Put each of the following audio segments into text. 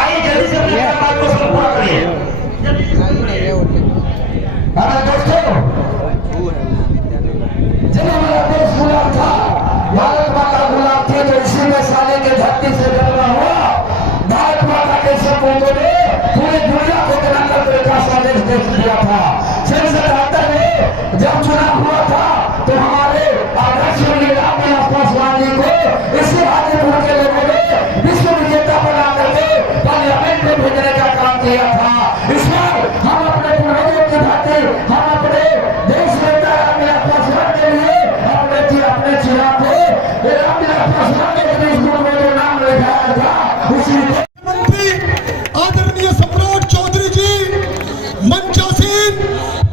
आइए जल्दी से अपने बात को पूरा करिए। दोस्तों जब हमारा देश गुलाम था, भारत माता गुलाम थी, तो इसी में साले के धरती से जन्म हुआ भारत माता के सपूतों ने पूरी दुनिया को गणतंत्र का संदेश दे दिया था। 1977 में जब चुनाव हुआ था तो हमारे आदर्श रामविलास पासवान जी को इसी हाजीपुर के लोगों ने विश्व विजेता बना करके पार्लियामेंट में भेजने का काम किया था। इस बार हम अपने पूर्वजों की भांति हम अपने देश नेता रामविलास पासवान के लिए अपने चुनाव पे रामविलास पासवान के देश में जो नाम लिखाया था उसी मंत्री आदरणीय सम्राट चौधरी जी, मंचासीन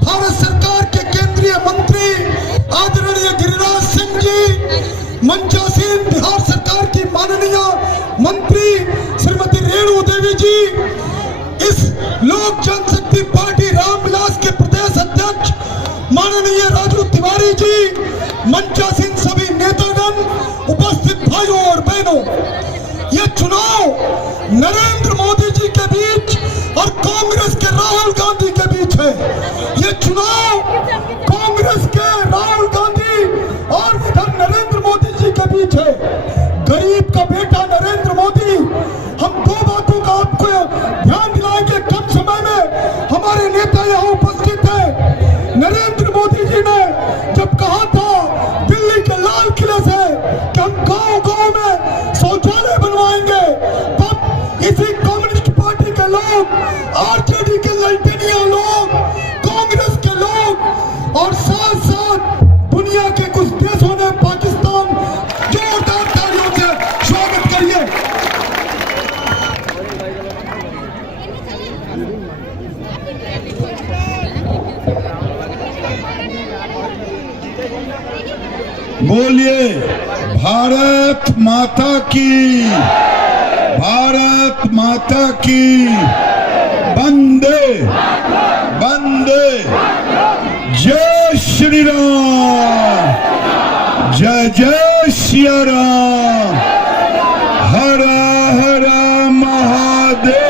भारत सरकार के केंद्रीय मंत्री आदरणीय गिरिराज सिंह जी, मंचासीन बिहार सरकार की माननीय मंत्री श्रीमती रेणु देवी जी, इस लोक जनशक्ति पार्टी रामविलास के प्रदेश अध्यक्ष माननीय राजू तिवारी जी, मंचासीन सभी नेतागण, उपस्थित भाइयों और बहनों, ये चुनाव नरेंद्र मोदी जी के बीच और कांग्रेस के राहुल गांधी के बीच है। ये चुनाव कांग्रेस के राहुल गांधी और इधर नरेंद्र मोदी जी के बीच है। गरीब का बेटा नरेंद्र मोदी, हम दो बातों का आपको ध्यान दिलाएंगे कम समय में। हमारे नेता यहाँ उपस्थित है। नरेंद्र मोदी जी ने जब कहा था दिल्ली के लाल किले से कि हम गांव-गांव में शौचालय बनवाएंगे, तब इसी कम्युनिस्ट पार्टी के लोग, आरजेडी के ललटेनिया लोग, कांग्रेस के लोग और साथ साथ दुनिया के कुछ देशों ने पाकिस्तान, जोरदार तालियों से स्वागत करिए। बोलिए भारत माता की, भारत माता की, वंदे वंदे, जय श्री राम, जय जय सिया राम, हर हर महादेव।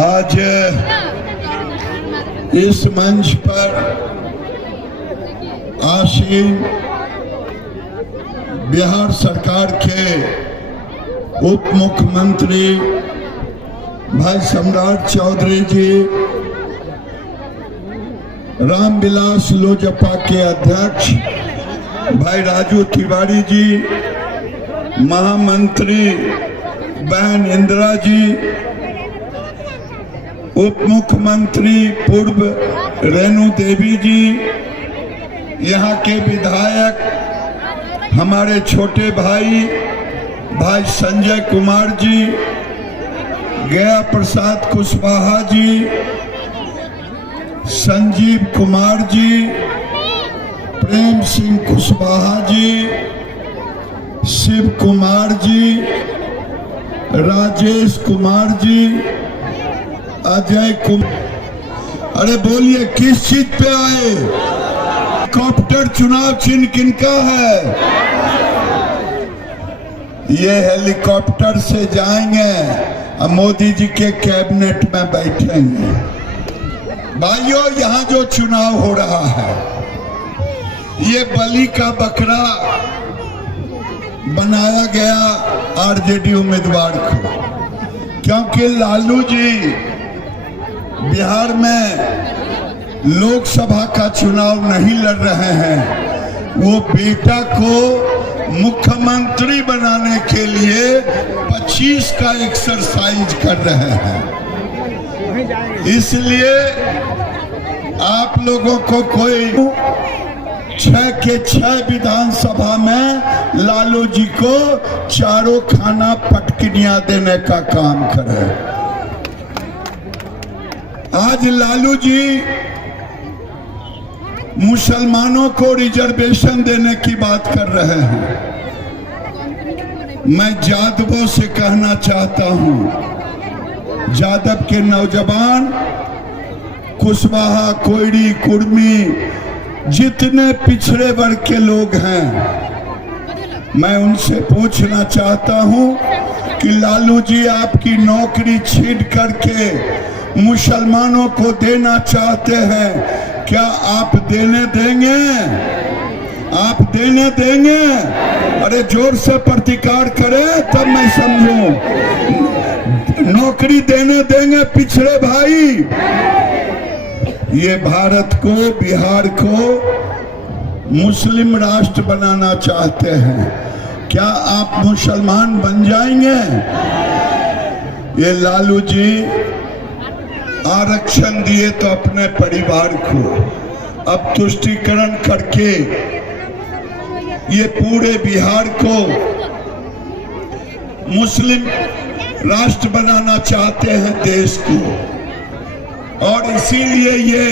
आज इस मंच पर आसीन बिहार सरकार के उप मुख्यमंत्री भाई सम्राट चौधरी जी, रामविलास लोजपा के अध्यक्ष भाई राजू तिवारी जी, महामंत्री बहन इंदिरा जी, उप मुख्यमंत्री पूर्व रेणु देवी जी, यहाँ के विधायक हमारे छोटे भाई भाई संजय कुमार जी, गया प्रसाद कुशवाहा जी, संजीव कुमार जी, प्रेम सिंह कुशवाहा जी, शिव कुमार जी, राजेश कुमार जी, अजय कुमार। अरे बोलिए किस चीज पे आए? हेलीकॉप्टर चुनाव चिन्ह किनका है? ये हेलीकॉप्टर से जाएंगे और मोदी जी के कैबिनेट में बैठेंगे। भाइयों, यहाँ जो चुनाव हो रहा है ये बलि का बकरा बनाया गया आरजेडी उम्मीदवार को, क्योंकि लालू जी बिहार में लोकसभा का चुनाव नहीं लड़ रहे हैं। वो बेटा को मुख्यमंत्री बनाने के लिए 25 का एक्सरसाइज कर रहे हैं। इसलिए आप लोगों को कोई 6 के 6 विधानसभा में लालू जी को चारों खाना पटकिनियां देने का काम करे। आज लालू जी मुसलमानों को रिजर्वेशन देने की बात कर रहे हैं। मैं जादवों से कहना चाहता हूं, जादव के नौजवान, कुशवाहा, कोयरी, कुर्मी, जितने पिछड़े वर्ग के लोग हैं, मैं उनसे पूछना चाहता हूं कि लालू जी आपकी नौकरी छीन करके मुसलमानों को देना चाहते हैं, क्या आप देने देंगे? आप देने देंगे? अरे जोर से प्रतिकार करें तब मैं समझूं। नौकरी देने देंगे पिछड़े भाई? ये भारत को, बिहार को मुस्लिम राष्ट्र बनाना चाहते हैं, क्या आप मुसलमान बन जाएंगे? ये लालू जी आरक्षण दिए तो अपने परिवार को, अब तुष्टीकरण करके ये पूरे बिहार को मुस्लिम राष्ट्र बनाना चाहते हैं देश को, और इसीलिए ये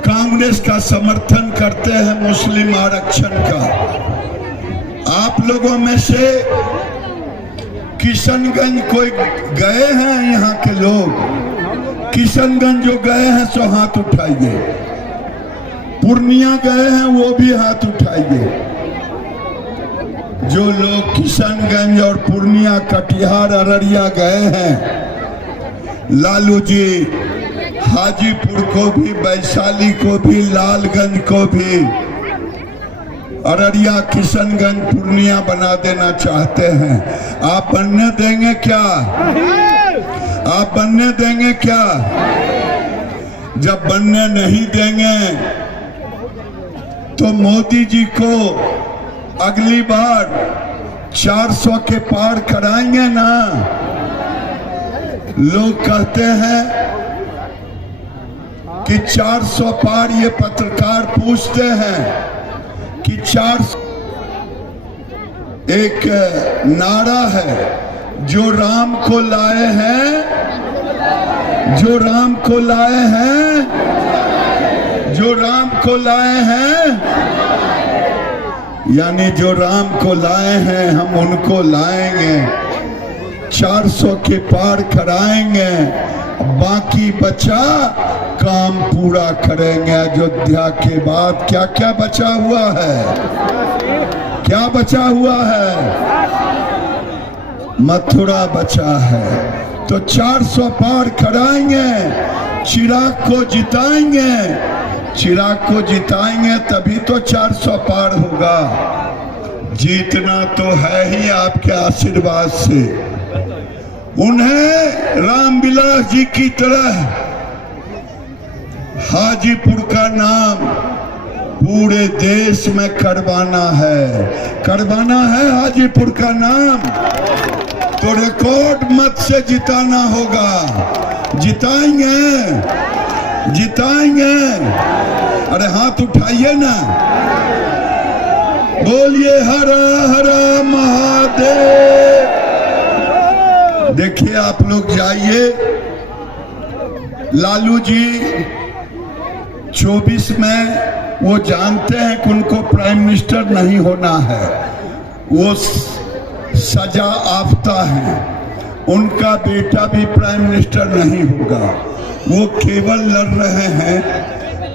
कांग्रेस का समर्थन करते हैं मुस्लिम आरक्षण का। आप लोगों में से किशनगंज कोई गए हैं? यहाँ के लोग किशनगंज जो गए हैं सो हाथ उठाइए। पूर्णिया गए हैं वो भी हाथ उठाइए। जो लोग किशनगंज और पूर्णिया, कटिहार, अररिया गए हैं, लालू जी हाजीपुर को भी, वैशाली को भी, लालगंज को भी अररिया, किशनगंज, पूर्णिया बना देना चाहते हैं। आप बनने देंगे क्या? आप बनने देंगे क्या? जब बनने नहीं देंगे तो मोदी जी को अगली बार 400 के पार कराएंगे ना। लोग कहते हैं कि 400 पार, ये पत्रकार पूछते हैं कि 400 एक नारा है जो राम को लाए हैं, जो राम को लाए हैं, जो राम को लाए हैं, यानी जो राम को लाए हैं हम उनको लाएंगे, 400 के पार कराएंगे, बाकी बचा काम पूरा करेंगे। अयोध्या के बाद क्या क्या बचा हुआ है? क्या बचा हुआ है? मथुरा बचा है। तो 400 पार कराएंगे, चिराग को जिताएंगे, चिराग को जिताएंगे तभी तो 400 पार होगा। जीतना तो है ही आपके आशीर्वाद से। उन्हें रामविलास जी की तरह हाजीपुर का नाम पूरे देश में करवाना है, करवाना है हाजीपुर का नाम। तो रिकॉर्ड मत से जिताना होगा। जिताएंगे, जिताएंगे। अरे हाथ उठाइए ना, बोलिए हर हर महादेव। देखिए आप लोग जाइए, लालू जी 24 में वो जानते हैं कि उनको प्राइम मिनिस्टर नहीं होना है, वो सजा आफ्ता है। उनका बेटा भी प्राइम मिनिस्टर नहीं होगा, वो केवल लड़ रहे हैं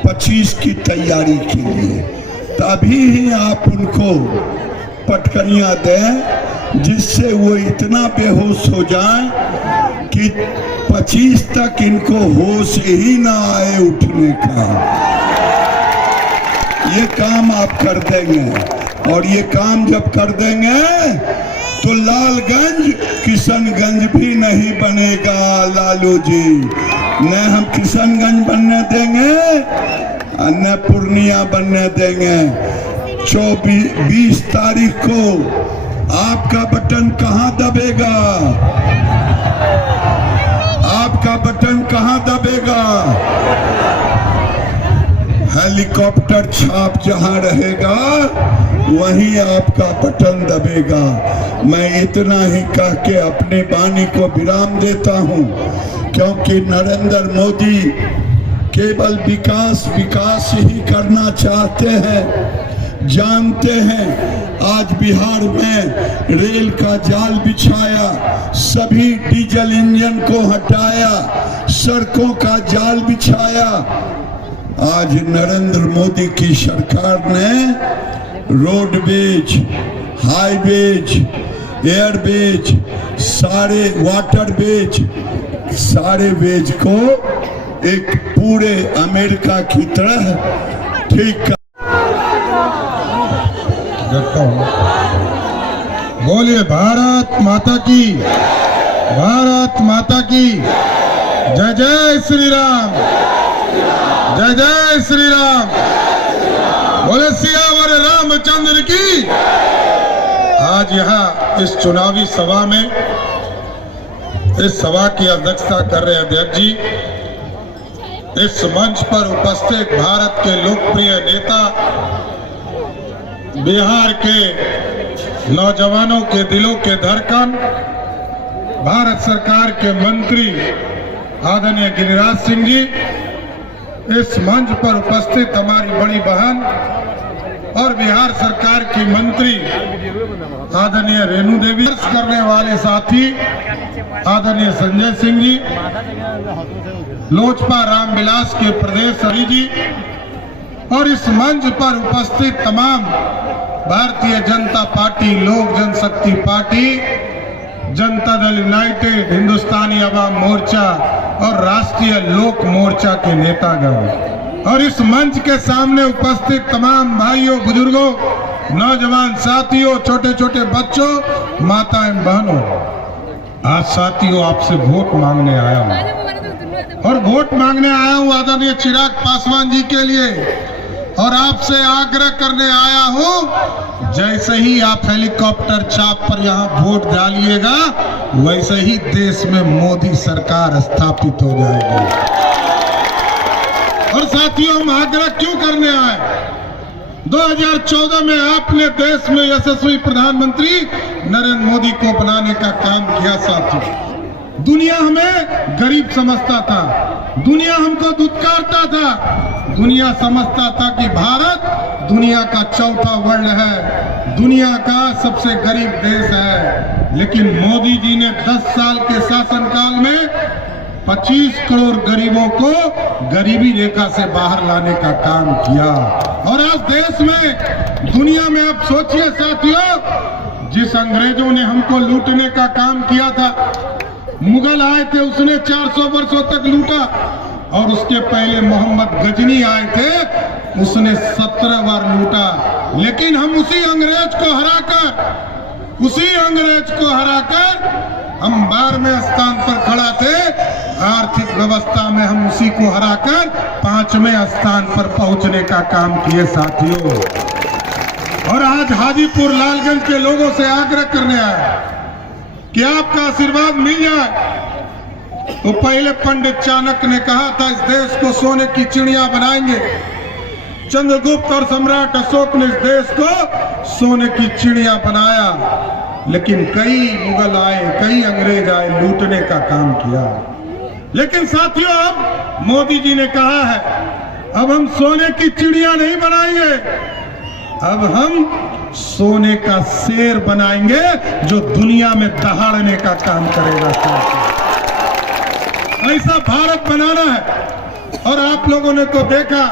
25 की तैयारी के लिए। तभी ही आप उनको पटकनियां दें जिससे वो इतना बेहोश हो जाएं कि 25 तक इनको होश ही ना आए उठने का। ये काम आप कर देंगे, और ये काम जब कर देंगे तो लालगंज, किशनगंज भी नहीं बनेगा लालू जी। न हम किशनगंज बनने देंगे, न पूर्णिया बनने देंगे। 20 तारीख को आपका बटन कहां दबेगा? आपका बटन कहां दबेगा? हेलीकॉप्टर छाप जहां रहेगा वहीं आपका बटन दबेगा। मैं इतना ही कह के अपने वाणी को विराम देता हूं, क्योंकि नरेंद्र मोदी केवल विकास विकास ही करना चाहते हैं। जानते हैं आज बिहार में रेल का जाल बिछाया, सभी डीजल इंजन को हटाया, सड़कों का जाल बिछाया। आज नरेंद्र मोदी की सरकार ने रोडवेज, हाईवेज, एयरवेज, सारे वाटर वेज, सारे वेज को एक पूरे अमेरिका की तरह ठीक कर। बोलिए भारत माता की, भारत माता की जय। जय श्री राम, जय जय श्री राम। बोले सियावर रामचंद्र की। आज यहाँ इस चुनावी सभा में, इस सभा की अध्यक्षता कर रहे अध्यक्ष जी, इस मंच पर उपस्थित भारत के लोकप्रिय नेता, बिहार के नौजवानों के दिलों के धड़कन, भारत सरकार के मंत्री आदरणीय गिरिराज सिंह जी, इस मंच पर उपस्थित हमारी बड़ी बहन और बिहार सरकार की मंत्री आदरणीय रेणु देवी, करने वाले साथी आदरणीय संजय सिंह जी, लोजपा रामविलास के प्रदेश हरि जी, और इस मंच पर उपस्थित तमाम भारतीय जनता पार्टी, लोक जनशक्ति पार्टी, जनता दल यूनाइटेड, हिंदुस्तानी अवाम मोर्चा और राष्ट्रीय लोक मोर्चा के नेतागण, और इस मंच के सामने उपस्थित तमाम भाइयों, बुजुर्गों, नौजवान साथियों, छोटे छोटे बच्चों, माताएं, बहनों, आज साथियों आपसे वोट मांगने आया हूं, और वोट मांगने आया हूं आदरणीय चिराग पासवान जी के लिए, और आपसे आग्रह करने आया हूं, जैसे ही आप हेलीकॉप्टर चाप पर यहां वोट डालिएगा, वैसे ही देश में मोदी सरकार स्थापित हो जाएगी। और साथियों, हम आग्रह क्यों करने आए? 2014 में आपने देश में यशस्वी प्रधानमंत्री नरेंद्र मोदी को बनाने का काम किया साथियों। दुनिया हमें गरीब समझता था, दुनिया हमको दुत्कारता था, दुनिया समझता था कि भारत दुनिया का चौथा वर्ल्ड है, दुनिया का सबसे गरीब देश है। लेकिन मोदी जी ने 10 साल के शासनकाल में 25 करोड़ गरीबों को गरीबी रेखा से बाहर लाने का काम किया। और आज देश में, दुनिया में, आप सोचिए साथियों, जिस अंग्रेजों ने हमको लूटने का काम किया था, मुगल आए थे, उसने 400 वर्षों तक लूटा, और उसके पहले मोहम्मद गजनी आए थे, उसने 17 बार लूटा। लेकिन हम उसी अंग्रेज को हराकर हम 12वें स्थान पर खड़ा थे। आर्थिक व्यवस्था में हम उसी को हराकर 5वें स्थान पर पहुंचने का काम किए साथियों। और आज हाजीपुर लालगंज के लोगों से आग्रह करने आया कि आपका आशीर्वाद मिल जाए। तो पहले पंडित चाणक्य ने कहा था, इस देश को सोने की चिड़िया बनाएंगे। चंद्रगुप्त और सम्राट अशोक ने इस देश को सोने की चिड़िया बनाया। लेकिन कई मुगल आए, कई अंग्रेज आए, लूटने का काम किया। लेकिन साथियों, अब मोदी जी ने कहा है, अब हम सोने की चिड़िया नहीं बनाएंगे, अब हम सोने का शेर बनाएंगे जो दुनिया में दहाड़ने का काम करेगा साथियों। ऐसा भारत बनाना है। और आप लोगों ने तो देखा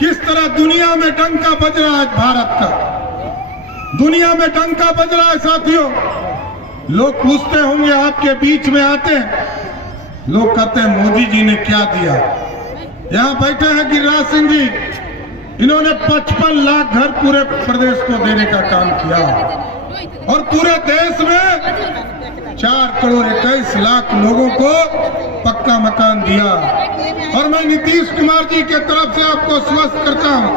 किस तरह दुनिया में डंका बज रहा है भारत का, दुनिया में डंका बज रहा है साथियों। लोग पूछते होंगे, आपके बीच में आते हैं, लोग कहते हैं मोदी जी ने क्या दिया। यहां बैठे हैं गिरिराज सिंह जी, इन्होंने 55 लाख घर पूरे प्रदेश को देने का काम किया, और पूरे देश में 4 करोड़ 21 लाख लोगों को पक्का मकान दिया। और मैं नीतीश कुमार जी के तरफ से आपको स्वस्थ करता हूं,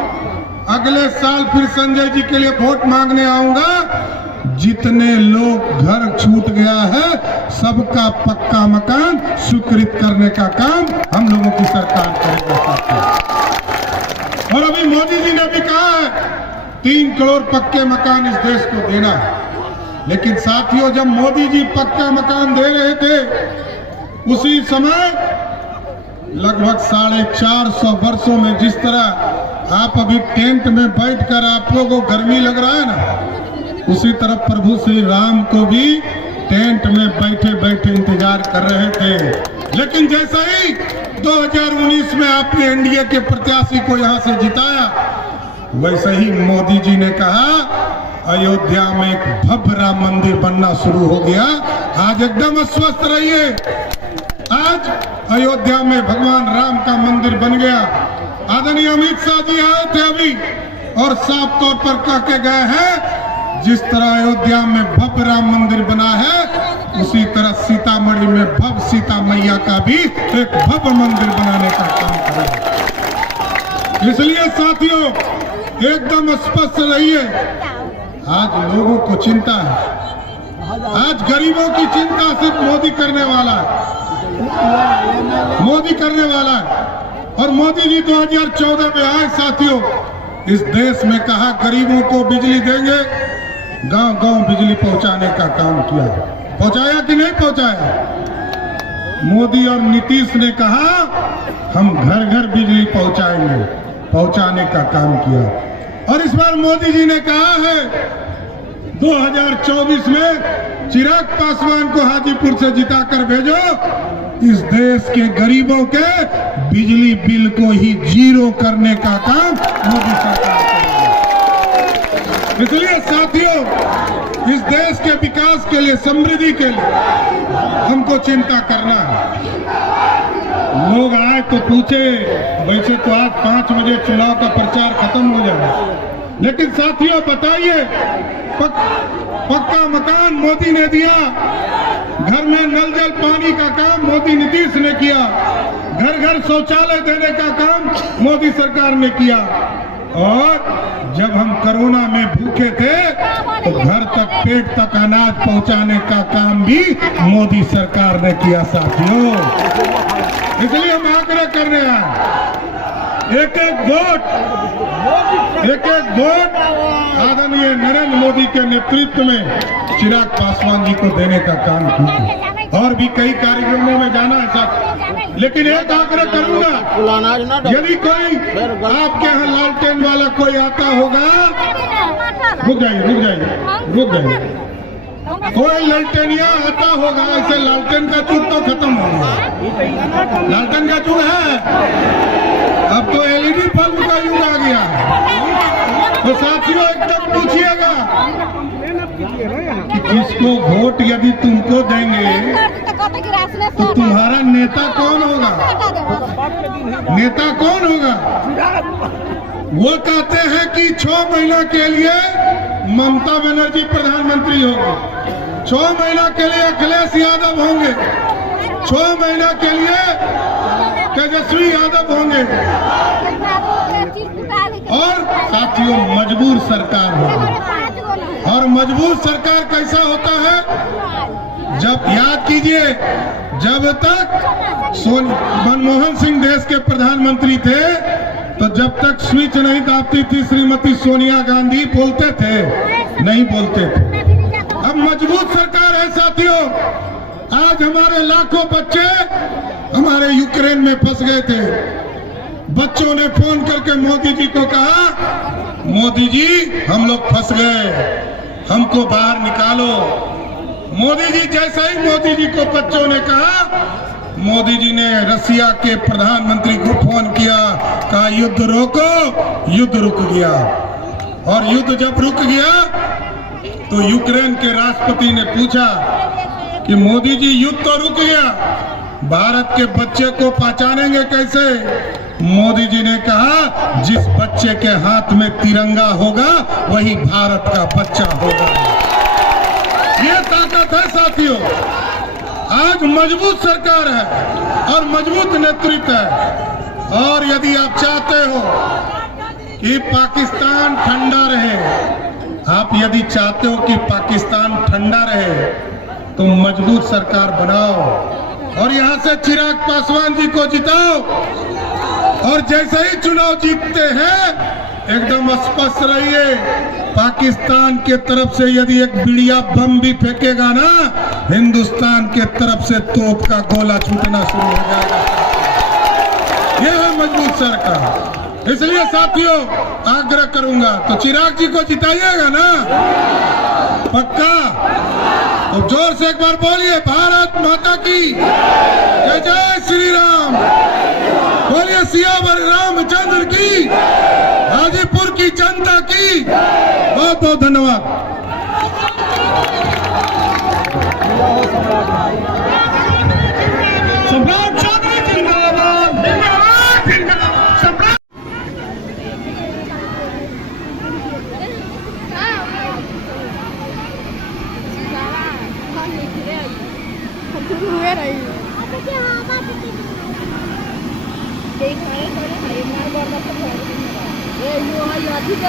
अगले साल फिर संजय जी के लिए वोट मांगने आऊंगा। जितने लोग घर छूट गया है, सबका पक्का मकान स्वीकृत करने का काम हम लोगों की सरकार करेगा। और अभी मोदी जी ने भी कहा है 3 करोड़ पक्के मकान इस देश को देना है। लेकिन साथियों, जब मोदी जी पक्का मकान दे रहे थे, उसी समय लगभग 450 वर्षों में जिस तरह आप अभी टेंट में बैठकर आप लोगों को गर्मी लग रहा है ना, उसी तरह प्रभु श्री राम को भी टेंट में बैठे बैठे इंतजार कर रहे थे। लेकिन जैसा ही 2019 में आपने एनडीए के प्रत्याशी को यहां से जिताया, वैसे ही मोदी जी ने कहा अयोध्या में एक भव्य राम मंदिर बनना शुरू हो गया। आज एकदम अस्वस्थ रहिए। आज अयोध्या में भगवान राम का मंदिर बन गया। आदरणीय अमित शाह जी आए थे अभी और साफ तौर पर कह के गए हैं, जिस तरह अयोध्या में भव्य राम मंदिर बना है उसी तरह सीतामढ़ी में भव्य सीता मैया का भी एक भव्य मंदिर बनाने का काम करेंगे। इसलिए साथियों एकदम स्पष्ट रहिए। आज लोगों को चिंता है, आज गरीबों की चिंता सिर्फ मोदी करने वाला है, मोदी करने वाला है। और मोदी जी 2014 में आए साथियों, इस देश में कहा गरीबों को बिजली देंगे, गांव गांव बिजली पहुंचाने का काम किया। पहुंचाया कि नहीं पहुंचाया? मोदी और नीतीश ने कहा हम घर घर बिजली पहुंचाएंगे, पहुंचाने का काम किया। और इस बार मोदी जी ने कहा है 2024 में चिराग पासवान को हाजीपुर से जिताकर भेजो, इस देश के गरीबों के बिजली बिल को ही जीरो करने का काम मोदी सरकार करेगी। इसलिए साथियों इस देश के विकास के लिए, समृद्धि के लिए हमको चिंता करना है। लोग आए तो पूछे, वैसे तो आज 5 बजे चुनाव का प्रचार खत्म हो जाए, लेकिन साथियों बताइए पक्का मकान मोदी ने दिया, घर में नल जल पानी का काम मोदी नीतीश ने किया, घर घर शौचालय देने का काम मोदी सरकार ने किया। और जब हम कोरोना में भूखे थे तो घर तक पेट तक अनाज पहुंचाने का काम भी मोदी सरकार ने किया साथियों। इसलिए हम आग्रह कर रहे हैं, एक एक वोट आदरणीय नरेंद्र मोदी के नेतृत्व में चिराग पासवान जी को देने का काम कीजिए। और भी कई कार्यक्रमों में जाना है साथ, लेकिन एक आग्रह करूंगा, यदि कोई आपके यहाँ लालटेन वाला कोई आता होगा, रुक जाइए, कोई लालटेनिया आता होगा, ऐसे लालटेन का चूक तो खत्म हो गया। लालटेन का चूक है, अब तो एलईडी बल्ब का युग आ गया। तो साथियों एकदम पूछिएगा कि किसको वोट यदि तुमको देंगे तो तुम्हारा नेता कौन होगा? नेता कौन होगा? वो कहते हैं कि 6 महीना के लिए ममता बनर्जी प्रधानमंत्री होगी, 6 महीना के लिए अखिलेश यादव होंगे, 6 महीना के लिए तेजस्वी यादव होंगे। और साथियों मजबूर सरकार होगी। और मजबूर सरकार कैसा होता है? जब याद कीजिए, जब तक मनमोहन सिंह देश के प्रधानमंत्री थे तो जब तक स्विच नहीं दाबती थी श्रीमती सोनिया गांधी बोलते थे, नहीं बोलते थे। अब मजबूत सरकार है साथियों। आज हमारे लाखों बच्चे हमारे यूक्रेन में फंस गए थे। बच्चों ने फोन करके मोदी जी को कहा, मोदी जी हम लोग फंस गए, हमको बाहर निकालो। मोदी जी जैसे ही मोदी जी को बच्चों ने कहा, मोदी जी ने रसिया के प्रधानमंत्री को फोन किया, कहा युद्ध रोको, युद्ध रुक गया। और युद्ध जब रुक गया तो यूक्रेन के राष्ट्रपति ने पूछा कि मोदी जी युद्ध तो रुक गया, भारत के बच्चे को पहचानेंगे कैसे? मोदी जी ने कहा जिस बच्चे के हाथ में तिरंगा होगा वही भारत का बच्चा होगा। ये ताकत है साथियों। आज मजबूत सरकार है और मजबूत नेतृत्व है। और यदि आप चाहते हो कि पाकिस्तान ठंडा रहे, आप यदि चाहते हो कि पाकिस्तान ठंडा रहे तो मजबूत सरकार बनाओ और यहां से चिराग पासवान जी को जिताओ। और जैसे ही चुनाव जीतते हैं एकदम स्पष्ट रहिए, पाकिस्तान के तरफ से यदि एक बिड़िया बम भी फेंकेगा ना, हिंदुस्तान के तरफ से तोप का गोला छूटना शुरू हो जाएगा। यह है मजबूत सरकार। इसलिए साथियों आग्रह करूंगा, तो चिराग जी को जिताइएगा ना पक्का? तो जोर से एक बार बोलिए, भारत माता की जय, जय श्री राम। बोलिए सियावर रामचंद्र की, हाजीपुर की जनता की बहुत बहुत धन्यवाद। सम्राट चौधरी जिंदाबाद, जिंदाबाद, जिंदाबाद। सम्राट अधिक